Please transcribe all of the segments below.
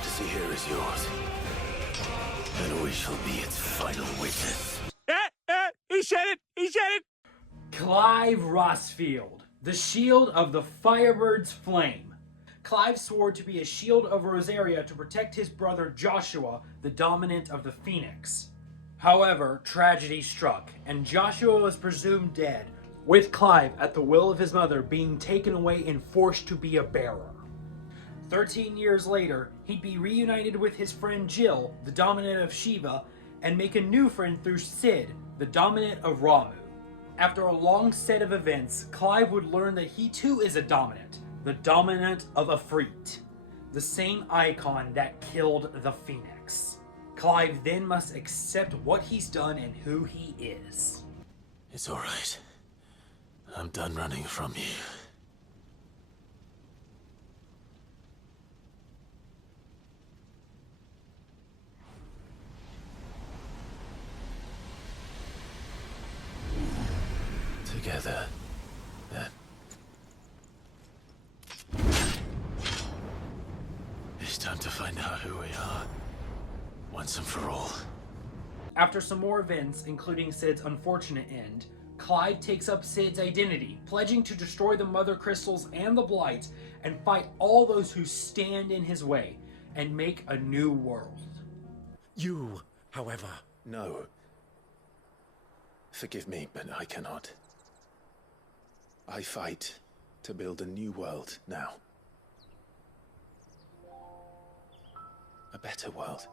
fantasy here is yours, and we shall be its final witness. He said it! He said it! Clive Rosfield, the shield of the firebird's flame. Clive swore to be a shield of Rosaria to protect his brother Joshua, the dominant of the Phoenix. However, tragedy struck, and Joshua was presumed dead, with Clive, at the will of his mother, being taken away and forced to be a bearer. 13 years later, he'd be reunited with his friend Jill, the dominant of Shiva, and make a new friend through Sid, the dominant of Ramu. After a long set of events, Clive would learn that he too is a dominant, the dominant of Ifrit, the same icon that killed the Phoenix. Clive then must accept what he's done and who he is. It's all right. I'm done running from you. Together, then. It's time to find out who we are, once and for all. After some more events, including Sid's unfortunate end, Clive takes up Sid's identity, pledging to destroy the Mother Crystals and the Blight, and fight all those who stand in his way, and make a new world. You, however... No. Forgive me, but I cannot. I fight to build a new world now. A better world.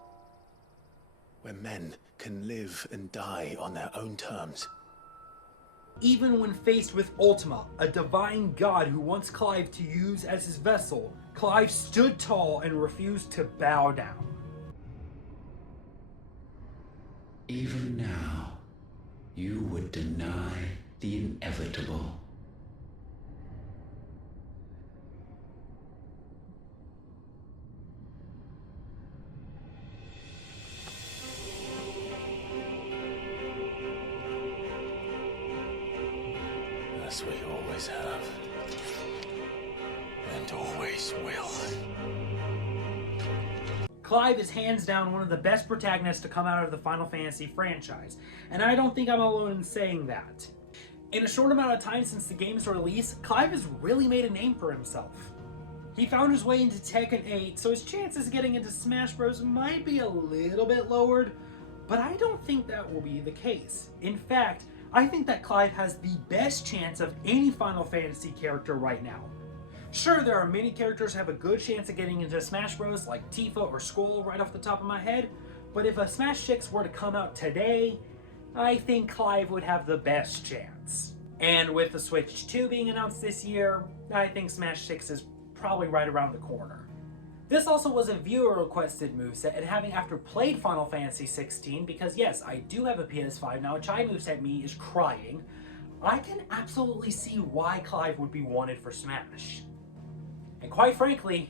Where men can live and die on their own terms. Even when faced with Ultima, a divine god who wants Clive to use as his vessel, Clive stood tall and refused to bow down. Even now, you would deny the inevitable. As we always have. And always will. Clive is hands down one of the best protagonists to come out of the Final Fantasy franchise, and I don't think I'm alone in saying that. In a short amount of time since the game's release, Clive has really made a name for himself. He found his way into Tekken 8, so his chances of getting into Smash Bros. Might be a little bit lowered, but I don't think that will be the case. In fact, I think that Clive has the best chance of any Final Fantasy character right now. Sure, there are many characters who have a good chance of getting into Smash Bros. Like Tifa or Skull right off the top of my head, but if a Smash 6 were to come out today, I think Clive would have the best chance. And with the Switch 2 being announced this year, I think Smash 6 is probably right around the corner. This also was a viewer-requested moveset, and having after played Final Fantasy 16, because yes, I do have a PS5 now, a Chai moveset me is crying, I can absolutely see why Clive would be wanted for Smash. And quite frankly,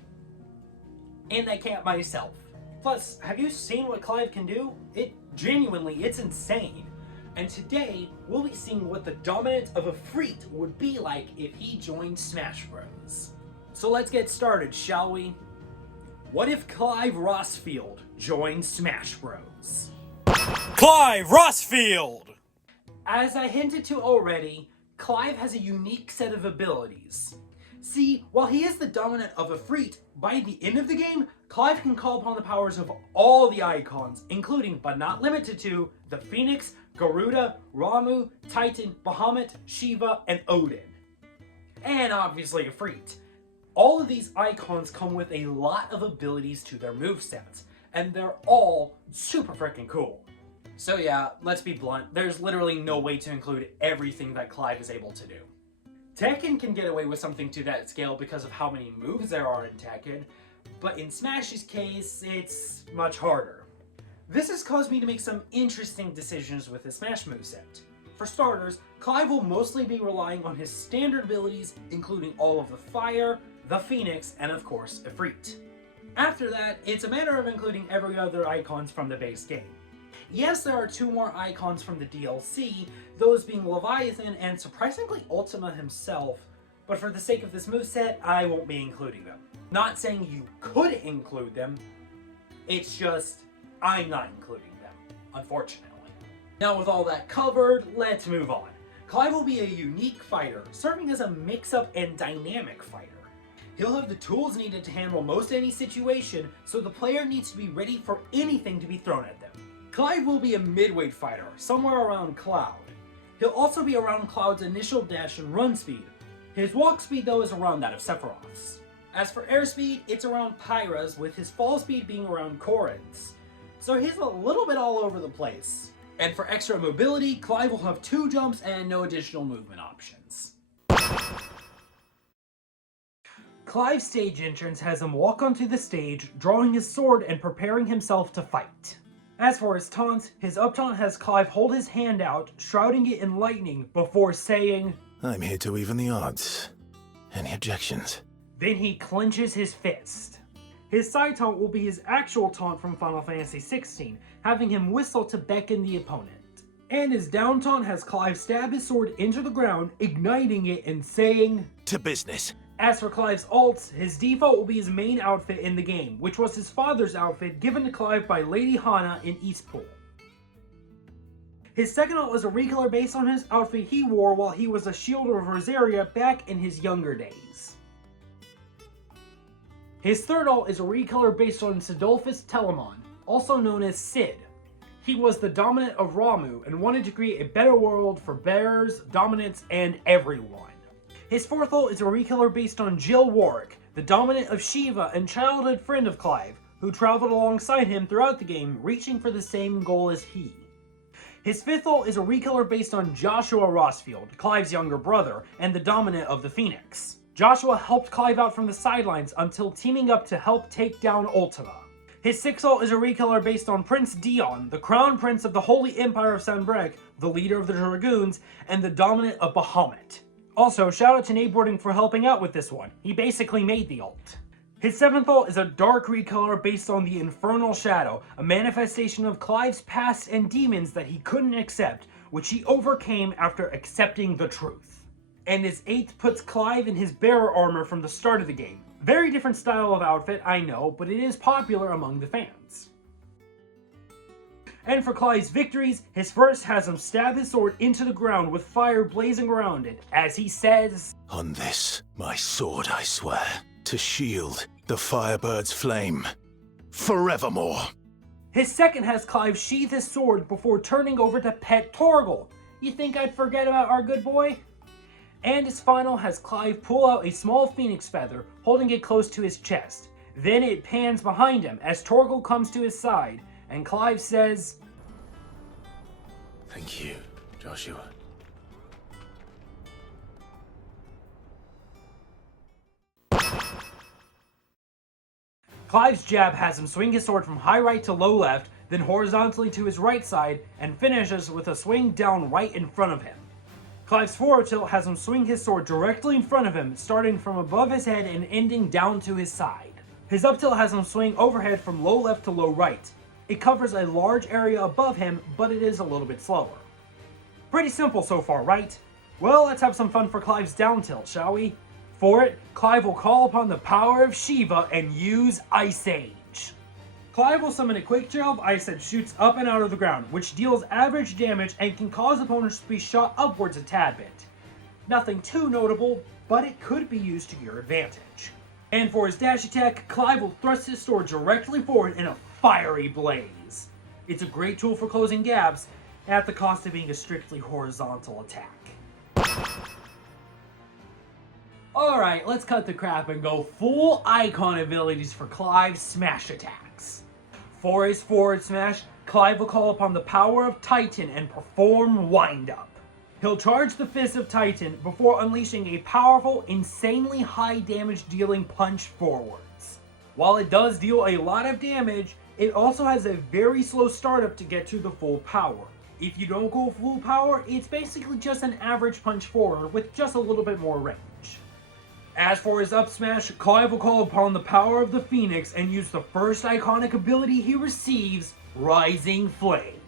in that camp myself. Plus, have you seen what Clive can do? It's insane. And today, we'll be seeing what the dominant of Ifrit would be like if he joined Smash Bros. So let's get started, shall we? What if Clive Rosfield joined Smash Bros? Clive Rosfield! As I hinted to already, Clive has a unique set of abilities. See, while he is the dominant of Ifrit, by the end of the game, Clive can call upon the powers of all the icons, including, but not limited to, the Phoenix, Garuda, Ramu, Titan, Bahamut, Shiva, and Odin. And obviously Ifrit. All of these icons come with a lot of abilities to their movesets, and they're all super freaking cool. So yeah, let's be blunt, there's literally no way to include everything that Clive is able to do. Tekken can get away with something to that scale because of how many moves there are in Tekken, but in Smash's case, it's much harder. This has caused me to make some interesting decisions with the Smash moveset. For starters, Clive will mostly be relying on his standard abilities, including all of the Fire, the Phoenix, and of course, Ifrit. After that, it's a matter of including every other icons from the base game. Yes, there are 2 more icons from the DLC, those being Leviathan and surprisingly Ultima himself, but for the sake of this moveset, I won't be including them. Not saying you could include them, It's just, I'm not including them, unfortunately. Now with all that covered, let's move on. Clive will be a unique fighter, serving as a mix-up and dynamic fighter. He'll have the tools needed to handle most any situation, so the player needs to be ready for anything to be thrown at them. Clive will be a midweight fighter, somewhere around Cloud. He'll also be around Cloud's initial dash and run speed. His walk speed though is around that of Sephiroth's. As for airspeed, it's around Pyra's, with his fall speed being around Corrin's. So he's a little bit all over the place. And for extra mobility, Clive will have 2 jumps and no additional movement options. Clive's stage entrance has him walk onto the stage, drawing his sword and preparing himself to fight. As for his taunts, his up taunt has Clive hold his hand out, shrouding it in lightning before saying, I'm here to even the odds. Any objections? Then he clenches his fist. His side taunt will be his actual taunt from Final Fantasy XVI, having him whistle to beckon the opponent. And his down taunt has Clive stab his sword into the ground, igniting it and saying, To business. As for Clive's ults, his default will be his main outfit in the game, which was his father's outfit given to Clive by Lady Hana in Eastpool. His second ult is a recolor based on his outfit he wore while he was a Shielder of Rosaria back in his younger days. His third ult is a recolor based on Sidolphus Telamon, also known as Sid. He was the dominant of Ramu and wanted to create a better world for bears, dominants, and everyone. His fourth ult is a recolor based on Jill Warwick, the dominant of Shiva and childhood friend of Clive, who traveled alongside him throughout the game, reaching for the same goal as he. His fifth ult is a recolor based on Joshua Rosfield, Clive's younger brother, and the dominant of the Phoenix. Joshua helped Clive out from the sidelines until teaming up to help take down Ultima. His sixth ult is a recolor based on Prince Dion, the crown prince of the Holy Empire of Sanbreque, the leader of the Dragoons, and the dominant of Bahamut. Also, shout out to Nabording for helping out with this one. He basically made the ult. His seventh ult is a dark recolor based on the Infernal Shadow, a manifestation of Clive's past and demons that he couldn't accept, which he overcame after accepting the truth. And his eighth puts Clive in his bearer armor from the start of the game. Very different style of outfit, I know, but it is popular among the fans. And for Clive's victories, his first has him stab his sword into the ground with fire blazing around it, as he says, On this, my sword I swear, to shield the firebird's flame, forevermore. His second has Clive sheath his sword before turning over to pet Torgal. You think I'd forget about our good boy? And his final has Clive pull out a small phoenix feather, holding it close to his chest. Then it pans behind him as Torgal comes to his side, and Clive says, Thank you, Joshua. Clive's jab has him swing his sword from high right to low left, then horizontally to his right side, and finishes with a swing down right in front of him. Clive's forward tilt has him swing his sword directly in front of him, starting from above his head and ending down to his side. His up tilt has him swing overhead from low left to low right. It covers a large area above him, but it is a little bit slower. Pretty simple so far, right? Well, let's have some fun for Clive's down tilt, shall we? For it, Clive will call upon the power of Shiva and use Ice Age. Clive will summon a quick trail of ice that shoots up and out of the ground, which deals average damage and can cause opponents to be shot upwards a tad bit. Nothing too notable, but it could be used to your advantage. And for his dash attack, Clive will thrust his sword directly forward in a fiery blaze. It's a great tool for closing gaps, at the cost of being a strictly horizontal attack. Alright, let's cut the crap and go full icon abilities for Clive's smash attacks. For his forward smash, Clive will call upon the power of Titan and perform Wind Up. He'll charge the Fist of Titan before unleashing a powerful, insanely high damage dealing punch forwards. While it does deal a lot of damage, it also has a very slow startup to get to the full power. If you don't go full power, it's basically just an average punch forward with just a little bit more range. As for his up smash, Clive will call upon the power of the Phoenix and use the first iconic ability he receives, Rising Flame.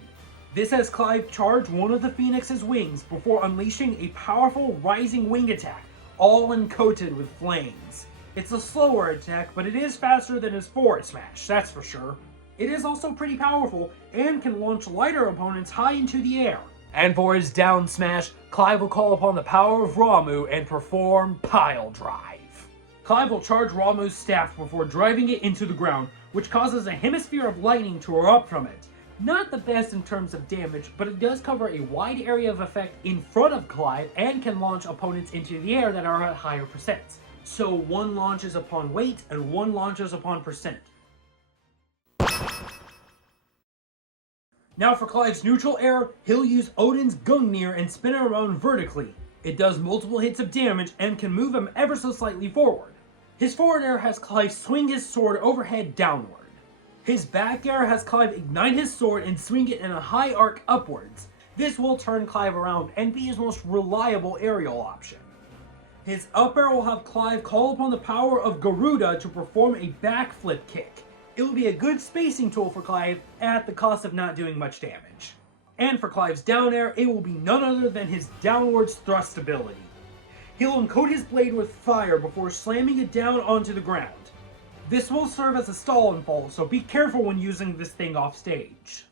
This has Clive charge one of the Phoenix's wings before unleashing a powerful rising wing attack, all uncoated with flames. It's a slower attack, but it is faster than his forward smash, that's for sure. It is also pretty powerful and can launch lighter opponents high into the air. And for his down smash, Clive will call upon the power of Ramuh and perform Pile Drive. Clive will charge Ramuh's staff before driving it into the ground, which causes a hemisphere of lightning to erupt from it. Not the best in terms of damage, but it does cover a wide area of effect in front of Clive and can launch opponents into the air that are at higher percents. So one launches upon weight and one launches upon percent. Now for Clive's neutral air, he'll use Odin's Gungnir and spin it around vertically. It does multiple hits of damage and can move him ever so slightly forward. His forward air has Clive swing his sword overhead downward. His back air has Clive ignite his sword and swing it in a high arc upwards. This will turn Clive around and be his most reliable aerial option. His up air will have Clive call upon the power of Garuda to perform a backflip kick. It will be a good spacing tool for Clive at the cost of not doing much damage. And for Clive's down air, it will be none other than his downwards thrust ability. He'll encode his blade with fire before slamming it down onto the ground. This will serve as a stall and fall, so be careful when using this thing off stage.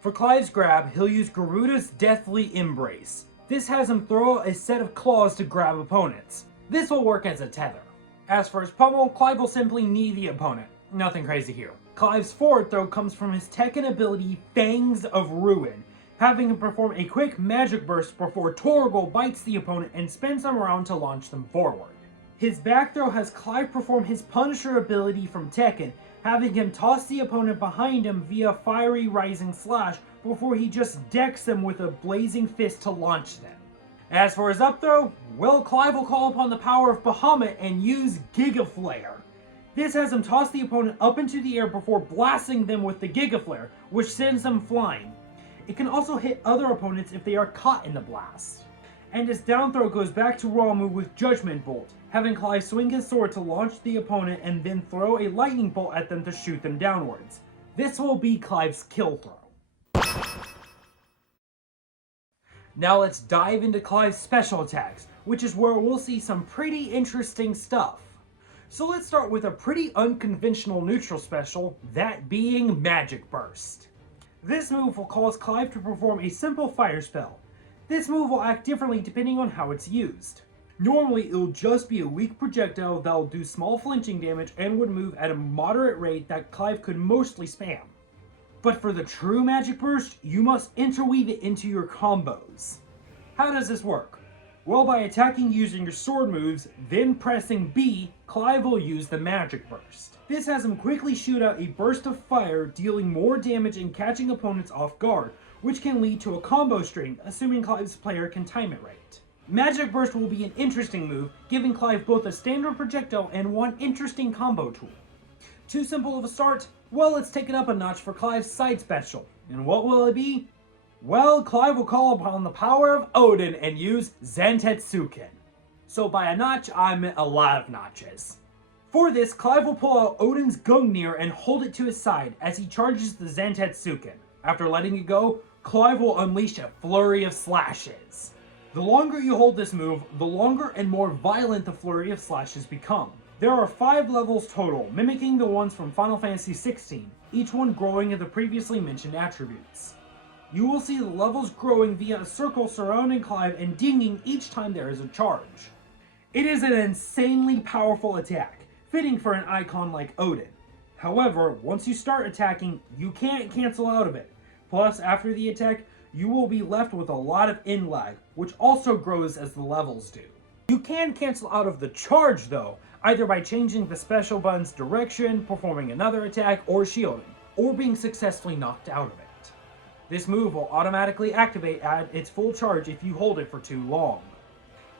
For Clive's grab, he'll use Garuda's Deathly Embrace. This has him throw a set of claws to grab opponents. This will work as a tether. As for his pummel, Clive will simply knee the opponent. Nothing crazy here. Clive's forward throw comes from his Tekken ability Fangs of Ruin, having him perform a quick magic burst before Torgal bites the opponent and spins them around to launch them forward. His back throw has Clive perform his Punisher ability from Tekken, having him toss the opponent behind him via Fiery Rising Slash before he just decks them with a Blazing Fist to launch them. As for his up throw, well, Clive will call upon the power of Bahamut and use Giga Flare. This has him toss the opponent up into the air before blasting them with the Giga Flare, which sends them flying. It can also hit other opponents if they are caught in the blast. And his down throw goes back to Ramuh with Judgment Bolt, having Clive swing his sword to launch the opponent and then throw a lightning bolt at them to shoot them downwards. This will be Clive's kill throw. Now let's dive into Clive's special attacks, which is where we'll see some pretty interesting stuff. So let's start with a pretty unconventional neutral special, that being Magic Burst. This move will cause Clive to perform a simple fire spell. This move will act differently depending on how it's used. Normally it'll just be a weak projectile that will do small flinching damage and would move at a moderate rate that Clive could mostly spam. But for the true Magic Burst, you must interweave it into your combos. How does this work? Well, by attacking using your sword moves, then pressing B, Clive will use the Magic Burst. This has him quickly shoot out a burst of fire, dealing more damage and catching opponents off guard, which can lead to a combo string, assuming Clive's player can time it right. Magic Burst will be an interesting move, giving Clive both a standard projectile and one interesting combo tool. Too simple of a start? Well, let's take it up a notch for Clive's side special. And what will it be? Well, Clive will call upon the power of Odin and use Zantetsuken. So by a notch, I meant a lot of notches. For this, Clive will pull out Odin's Gungnir and hold it to his side as he charges the Zantetsuken. After letting it go, Clive will unleash a flurry of slashes. The longer you hold this move, the longer and more violent the flurry of slashes become. There are 5 levels total, mimicking the ones from Final Fantasy XVI, each one growing in the previously mentioned attributes. You will see the levels growing via a circle surrounding Clive and dinging each time there is a charge. It is an insanely powerful attack, fitting for an icon like Odin. However, once you start attacking, you can't cancel out of it. Plus, after the attack, you will be left with a lot of in lag, which also grows as the levels do. You can cancel out of the charge though, either by changing the special button's direction, performing another attack, or shielding, or being successfully knocked out of it. This move will automatically activate at its full charge if you hold it for too long.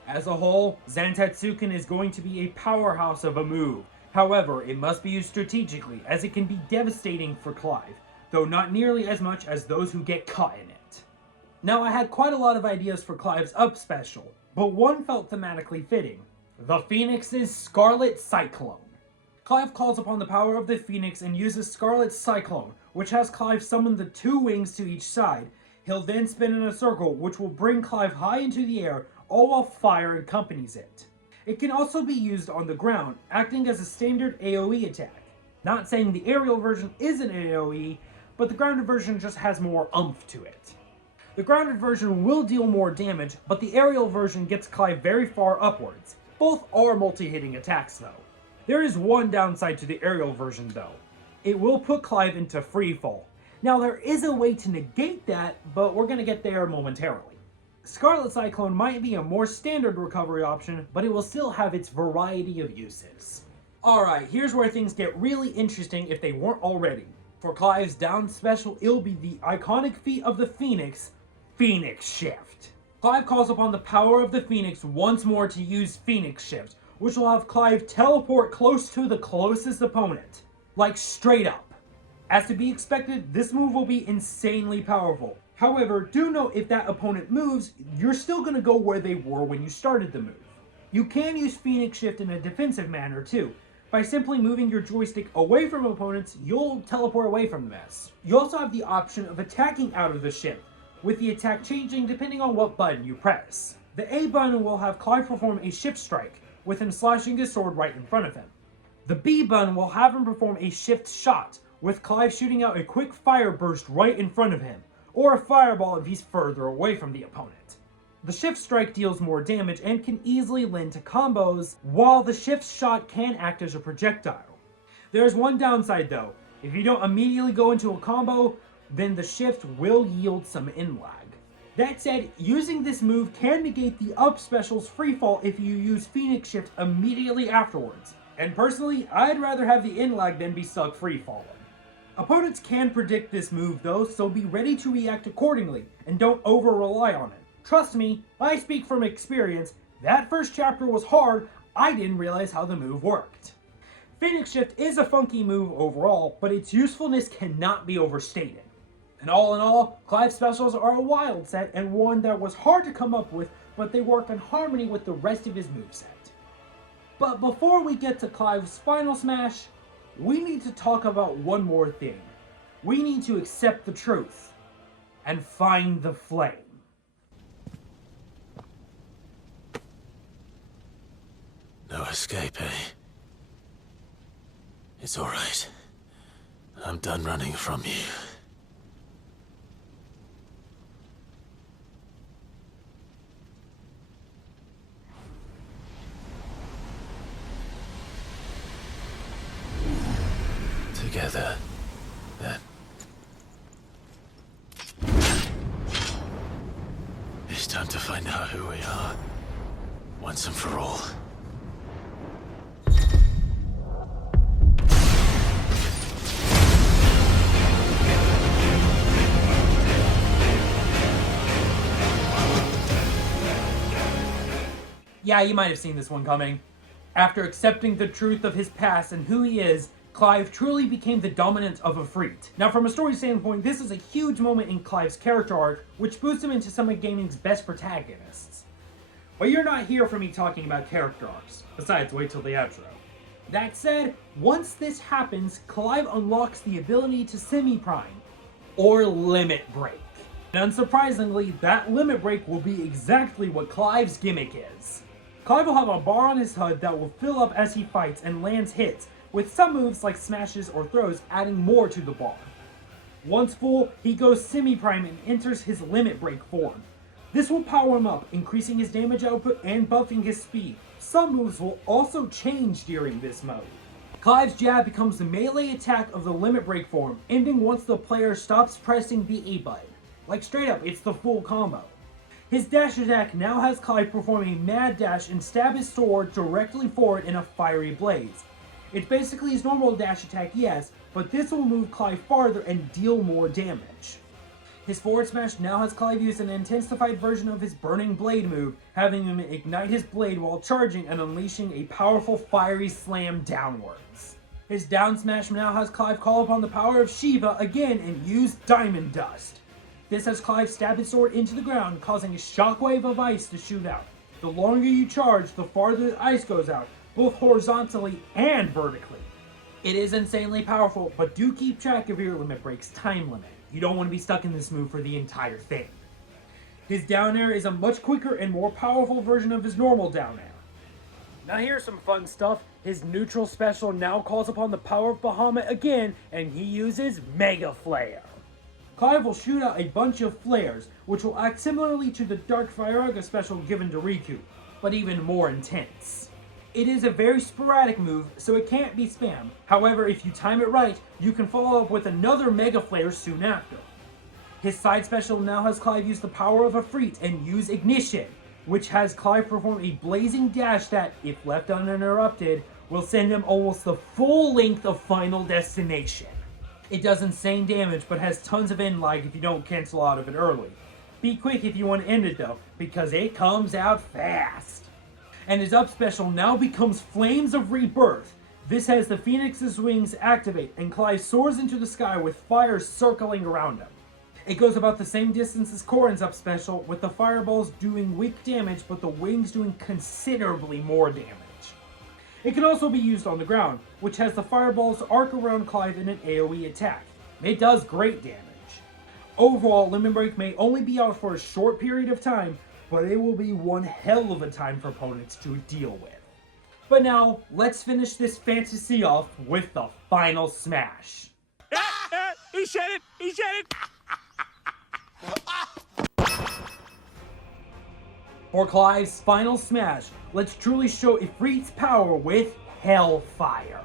As a whole, Zantetsuken is going to be a powerhouse of a move. However, it must be used strategically, as it can be devastating for Clive, though not nearly as much as those who get caught in it. Now, I had quite a lot of ideas for Clive's up special, but one felt thematically fitting: the Phoenix's Scarlet Cyclone. Clive calls upon the power of the Phoenix and uses Scarlet Cyclone, which has Clive summon the 2 wings to each side. He'll then spin in a circle, which will bring Clive high into the air, all while fire accompanies it. It can also be used on the ground, acting as a standard AoE attack. Not saying the aerial version isn't AoE, but the grounded version just has more oomph to it. The grounded version will deal more damage, but the aerial version gets Clive very far upwards. Both are multi-hitting attacks though. There is one downside to the aerial version though. It will put Clive into freefall. Now there is a way to negate that, but we're going to get there momentarily. Scarlet Cyclone might be a more standard recovery option, but it will still have its variety of uses. Alright, here's where things get really interesting if they weren't already. For Clive's down special, it'll be the iconic feat of the Phoenix, Phoenix Shift. Clive calls upon the power of the Phoenix once more to use Phoenix Shift, which will have Clive teleport close to the closest opponent. Like straight up. As to be expected, this move will be insanely powerful. However, do note if that opponent moves, you're still going to go where they were when you started the move. You can use Phoenix Shift in a defensive manner too. By simply moving your joystick away from opponents, you'll teleport away from the mess. You also have the option of attacking out of the shift, with the attack changing depending on what button you press. The A button will have Clive perform a shift strike, with him slashing his sword right in front of him. The B button will have him perform a shift shot, with Clive shooting out a quick fire burst right in front of him, or a fireball if he's further away from the opponent. The shift strike deals more damage and can easily lend to combos, while the shift shot can act as a projectile. There's one downside though. If you don't immediately go into a combo, then the shift will yield some in-lag. That said, using this move can negate the up special's freefall if you use Phoenix Shift immediately afterwards. And personally, I'd rather have the in-lag than be stuck freefalling. Opponents can predict this move though, so be ready to react accordingly, and don't over-rely on it. Trust me, I speak from experience, that first chapter was hard, I didn't realize how the move worked. Phoenix Shift is a funky move overall, but its usefulness cannot be overstated. And all in all, Clive's specials are a wild set and one that was hard to come up with, but they work in harmony with the rest of his moveset. But before we get to Clive's final smash, we need to talk about one more thing. We need to accept the truth and find the flame. No escape, eh? It's alright. I'm done running from you. Together, then. It's time to find out who we are, once and for all. Yeah, you might have seen this one coming. After accepting the truth of his past and who he is, Clive truly became the dominant of Efreet. Now from a story standpoint, this is a huge moment in Clive's character arc, which boosts him into some of gaming's best protagonists. But you're not here for me talking about character arcs, besides wait till the outro. That said, once this happens, Clive unlocks the ability to semi-prime, or limit break. And unsurprisingly, that limit break will be exactly what Clive's gimmick is. Clive will have a bar on his HUD that will fill up as he fights and lands hits, with some moves like smashes or throws adding more to the bar. Once full, he goes semi-prime and enters his limit break form. This will power him up, increasing his damage output and buffing his speed. Some moves will also change during this mode. Clive's jab becomes the melee attack of the limit break form, ending once the player stops pressing the A button. Like straight up, it's the full combo. His dash attack now has Clive perform a mad dash and stab his sword directly forward in a fiery blaze. It's basically his normal dash attack, yes, but this will move Clive farther and deal more damage. His forward smash now has Clive use an intensified version of his burning blade move, having him ignite his blade while charging and unleashing a powerful fiery slam downwards. His down smash now has Clive call upon the power of Shiva again and use Diamond Dust. This has Clive stab his sword into the ground, causing a shockwave of ice to shoot out. The longer you charge, the farther the ice goes out, both horizontally and vertically. It is insanely powerful, but do keep track of your limit break's time limit. You don't want to be stuck in this move for the entire thing. His down air is a much quicker and more powerful version of his normal down air. Now here's some fun stuff. His neutral special now calls upon the power of Bahamut again, and he uses Mega Flare. Clive will shoot out a bunch of flares, which will act similarly to the Dark Firaga special given to Riku, but even more intense. It is a very sporadic move, so it can't be spam. However, if you time it right, you can follow up with another Mega Flare soon after. His side special now has Clive use the power of Ifrit and use Ignition, which has Clive perform a blazing dash that, if left uninterrupted, will send him almost the full length of Final Destination. It does insane damage, but has tons of end lag if you don't cancel out of it early. Be quick if you want to end it though, because it comes out fast. And his up special now becomes Flames of Rebirth. This has the Phoenix's wings activate, and Clive soars into the sky with fire circling around him. It goes about the same distance as Corrin's up special, with the fireballs doing weak damage, but the wings doing considerably more damage. It can also be used on the ground, which has the fireballs arc around Clive in an AoE attack. It does great damage. Overall, Limit Break may only be out for a short period of time, but it will be one hell of a time for opponents to deal with. But now, let's finish this fantasy off with the final smash. He said it! He said it! For Clive's final smash, let's truly show Ifrit's power with Hellfire.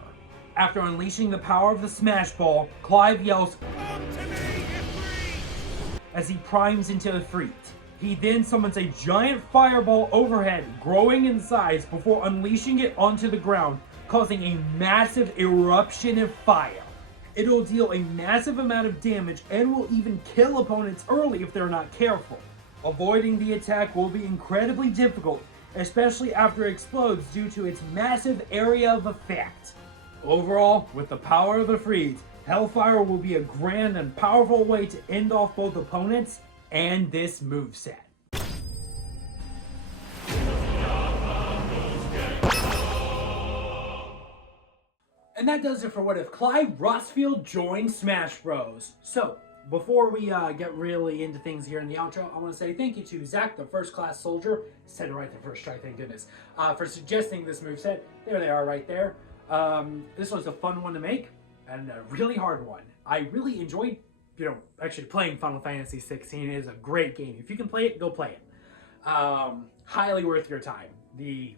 After unleashing the power of the Smash Ball, Clive yells, "Come to me, Ifrit!" as he primes into Ifrit. He then summons a giant fireball overhead, growing in size before unleashing it onto the ground, causing a massive eruption of fire. It'll deal a massive amount of damage and will even kill opponents early if they're not careful. Avoiding the attack will be incredibly difficult, especially after it explodes due to its massive area of effect. Overall, with the power of the Ifrit, Hellfire will be a grand and powerful way to end off both opponents and this moveset. And that does it for What If. Clive Rosfield joined Smash Bros. So, before we get really into things here in the outro, I want to say thank you to Zach, the first class soldier, said it right the first try, thank goodness, for suggesting this moveset. There they are right there. This was a fun one to make, and a really hard one. I really enjoyed, actually playing Final Fantasy 16 is a great game. If you can play it, go play it. Highly worth your time. The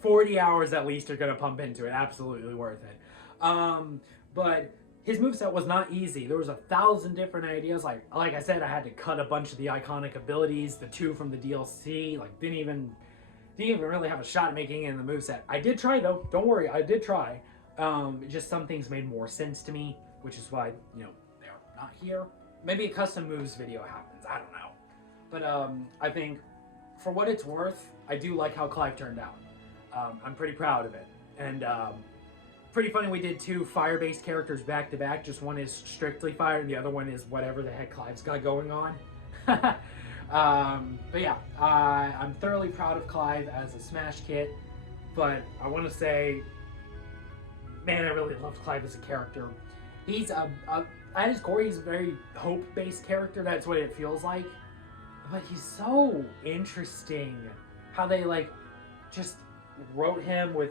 40 hours at least you're going to pump into it. Absolutely worth it. But his moveset was not easy. There was 1,000 different ideas. Like I said, I had to cut a bunch of the iconic abilities, the 2 from the DLC. Didn't even really have a shot at making it in the moveset. I did try though. Don't worry, I did try. Just some things made more sense to me, which is why, they're not here. Maybe a custom moves video happens. I don't know. But I think for what it's worth, I do like how Clive turned out. I'm pretty proud of it. And pretty funny we did 2 fire-based characters back to back. Just one is strictly fire and the other one is whatever the heck Clive's got going on. But yeah, I'm thoroughly proud of Clive as a Smash Kit. But I want to say, man, I really loved Clive as a character. He's at his core, he's a very hope-based character. That's what it feels like. But he's so interesting. How they just wrote him with.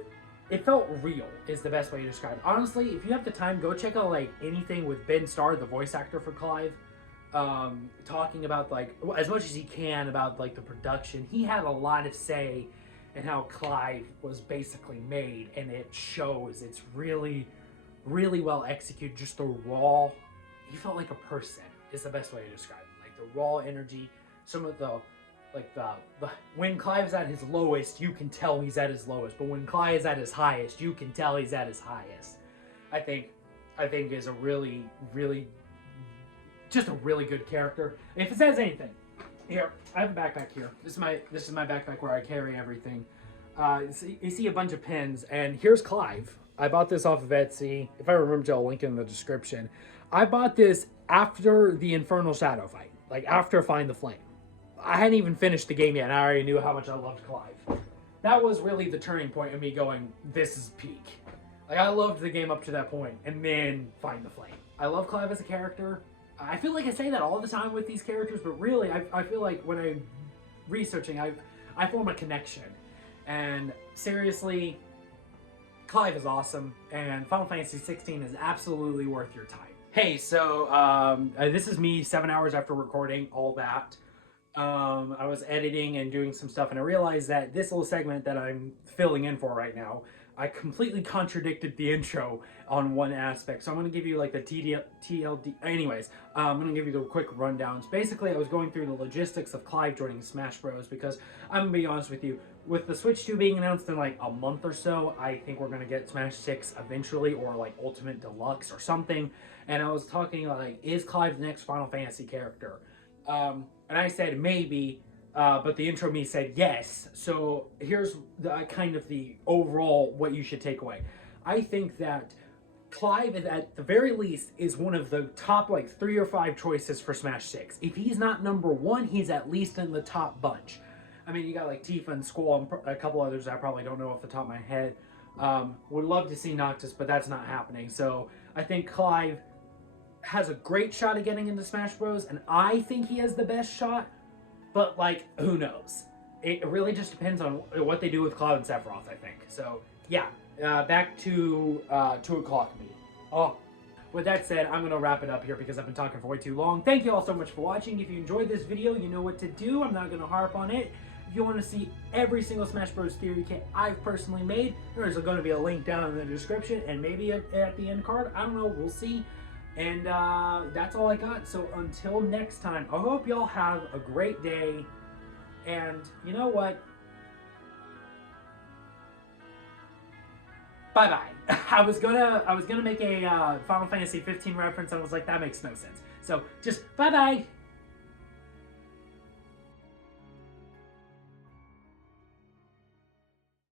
It felt real is the best way to describe it. Honestly, if you have the time, go check out anything with Ben Starr, the voice actor for Clive, talking about as much as he can about the production. He had a lot of say in how Clive was basically made, and it shows. It's really, really well executed. Just the raw. He felt like a person is the best way to describe it. The raw energy. Some of the when Clive's at his lowest, you can tell he's at his lowest. But when Clive is at his highest, you can tell he's at his highest. I think is a really, really, just a really good character. If it says anything, here I have a backpack here. This is my backpack where I carry everything. You see a bunch of pins, and here's Clive. I bought this off of Etsy. If I remember, I'll link it in the description. I bought this after the Infernal Shadow fight, after Find the Flame. I hadn't even finished the game yet, and I already knew how much I loved Clive. That was really the turning point of me going, this is peak. I loved the game up to that point, and then Find the Flame. I love Clive as a character. I feel like I say that all the time with these characters, but really, I feel like when I'm researching, I form a connection. And seriously, Clive is awesome, and Final Fantasy 16 is absolutely worth your time. Hey, so this is me 7 hours after recording all that. I was editing and doing some stuff, and I realized that this little segment that I'm filling in for right now, I completely contradicted the intro on one aspect. So I'm going to give you like the TLD. Anyways, I'm going to give you the quick rundowns. Basically, I was going through the logistics of Clive joining Smash Bros. Because I'm going to be honest with you, with the Switch 2 being announced in like a month or so, I think we're going to get Smash 6 eventually, or like Ultimate Deluxe or something. And I was talking like, is Clive the next Final Fantasy character? And I said maybe, but the intro me said yes. So here's the kind of the overall what you should take away. I think that Clive, at the very least, is one of the top like 3 or 5 choices for Smash 6. If he's not number 1, he's at least in the top bunch. I mean, you got like Tifa and Squall and a couple others I probably don't know off the top of my head. Would love to see Noctis, but that's not happening. So I think Clive has a great shot at getting into Smash Bros. And I think he has the best shot. But, like, who knows? It really just depends on what they do with Cloud and Sephiroth, I think. So, yeah. Back to 2 o'clock me. Oh. With that said, I'm going to wrap it up here because I've been talking for way too long. Thank you all so much for watching. If you enjoyed this video, you know what to do. I'm not going to harp on it. If you want to see every single Smash Bros. Theory kit I've personally made, there's going to be a link down in the description and maybe at the end card. I don't know. We'll see. And that's all I got. So until next time, I hope y'all have a great day. And you know what? Bye bye. I was gonna make a Final Fantasy 15 reference, and I was like, that makes no sense. So just bye bye.